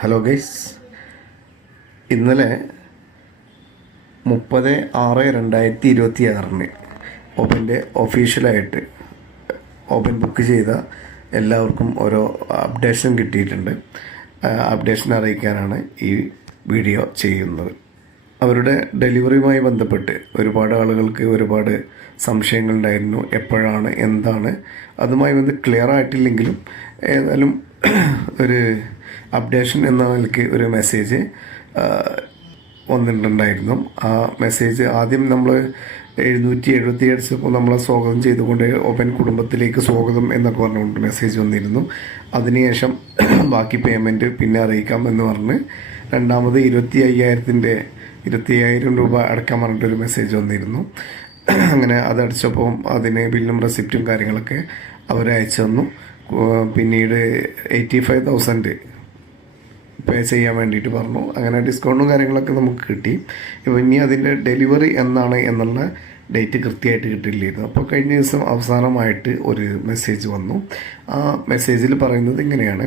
Hello guys, ഇന്നലെ 30/6/2026 ഓപ്പൻ്റെ ഒഫീഷ്യലായിട്ട് open book ചെയ്ത എല്ലാവർക്കും ഓരോ അപ്ഡേഷൻ കിട്ടിയിട്ടുണ്ട്. അപ്ഡേഷൻ അറിയിക്കാനാണ് ഈ വീഡിയോ ചെയ്യുന്നത്. അവരുടെ ഡെലിവറിയുമായി ബന്ധപ്പെട്ട് ഒരുപാട് ആളുകൾക്ക് ഒരുപാട് സംശയങ്ങളുണ്ടായിരുന്നു. എപ്പോഴാണ്, എന്താണ്, അതുമായി ക്ലിയർ ആയിട്ടില്ലെങ്കിലും ഏതായാലും ഒരു അപ്ഡേഷൻ എന്ന നിലയ്ക്ക് ഒരു മെസ്സേജ് വന്നിട്ടുണ്ടായിരുന്നു. ആ മെസ്സേജ് ആദ്യം നമ്മൾ 777 അടിച്ചപ്പോൾ നമ്മളെ സ്വാഗതം ചെയ്തുകൊണ്ട് ഓപ്പൻ കുടുംബത്തിലേക്ക് സ്വാഗതം എന്നൊക്കെ പറഞ്ഞുകൊണ്ട് മെസ്സേജ് വന്നിരുന്നു. അതിനുശേഷം ബാക്കി പേയ്മെൻറ്റ് പിന്നെ അറിയിക്കാം എന്ന് പറഞ്ഞ് രണ്ടാമത് 25,000 രൂപ അടക്കാൻ പറഞ്ഞിട്ടൊരു മെസ്സേജ് വന്നിരുന്നു. അങ്ങനെ അതടിച്ചപ്പോൾ അതിന് ബില്ലും റെസിപ്റ്റും കാര്യങ്ങളൊക്കെ അവരയച്ചു തന്നു. പിന്നീട് 85,000 പേ ചെയ്യാൻ വേണ്ടിയിട്ട് പറഞ്ഞു. അങ്ങനെ ഡിസ്കൗണ്ടും കാര്യങ്ങളൊക്കെ നമുക്ക് കിട്ടി. ഇപ്പോൾ ഇനി അതിൻ്റെ ഡെലിവറി എന്നാണ് എന്നുള്ള ഡേറ്റ് കൃത്യമായിട്ട് കിട്ടില്ലായിരുന്നു. അപ്പോൾ കഴിഞ്ഞ ദിവസം അവസാനമായിട്ട് ഒരു മെസ്സേജ് വന്നു. ആ മെസ്സേജിൽ പറയുന്നത് ഇങ്ങനെയാണ്: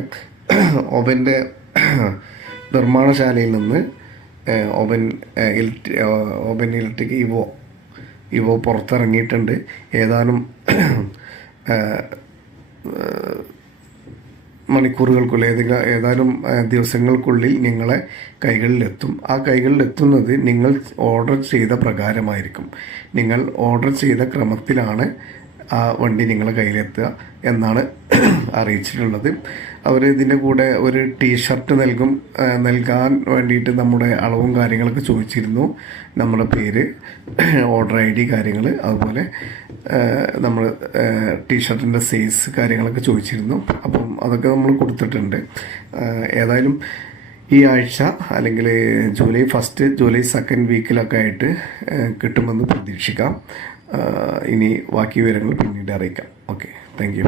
ഓവൻ്റെ നിർമ്മാണശാലയിൽ നിന്ന് ഓവൻ ഇലക്ട്രിക് ഇവോ പുറത്തിറങ്ങിയിട്ടുണ്ട്. മണിക്കൂറുകൾക്കുള്ളിൽ ഏതാനും ദിവസങ്ങൾക്കുള്ളിൽ നിങ്ങളെ കൈകളിലെത്തും. ആ കൈകളിലെത്തുന്നത് നിങ്ങൾ ഓർഡർ ചെയ്ത പ്രകാരമായിരിക്കും. നിങ്ങൾ ഓർഡർ ചെയ്ത ക്രമത്തിലാണ് ആ വണ്ടി നിങ്ങളെ കയ്യിലെത്തുക എന്നാണ് അറിയിച്ചിട്ടുള്ളത്. അവർ ഇതിൻ്റെ കൂടെ ഒരു ടീഷർട്ട് നൽകാൻ വേണ്ടിയിട്ട് നമ്മുടെ അളവും കാര്യങ്ങളൊക്കെ ചോദിച്ചിരുന്നു. നമ്മുടെ പേര്, ഓർഡർ ID കാര്യങ്ങൾ, അതുപോലെ നമ്മൾ ടീഷർട്ടിൻ്റെ സൈസ് കാര്യങ്ങളൊക്കെ ചോദിച്ചിരുന്നു. അപ്പം അതൊക്കെ നമ്മൾ കൊടുത്തിട്ടുണ്ട്. ഏതായാലും ഈ ആഴ്ച അല്ലെങ്കിൽ ജൂലൈ 1, ജൂലൈ 2 വീക്കിലൊക്കെ ആയിട്ട് കിട്ടുമെന്ന് പ്രതീക്ഷിക്കാം. ഇനി ബാക്കി വിവരങ്ങൾ പിന്നീട് അറിയിക്കാം. Okay, thank you.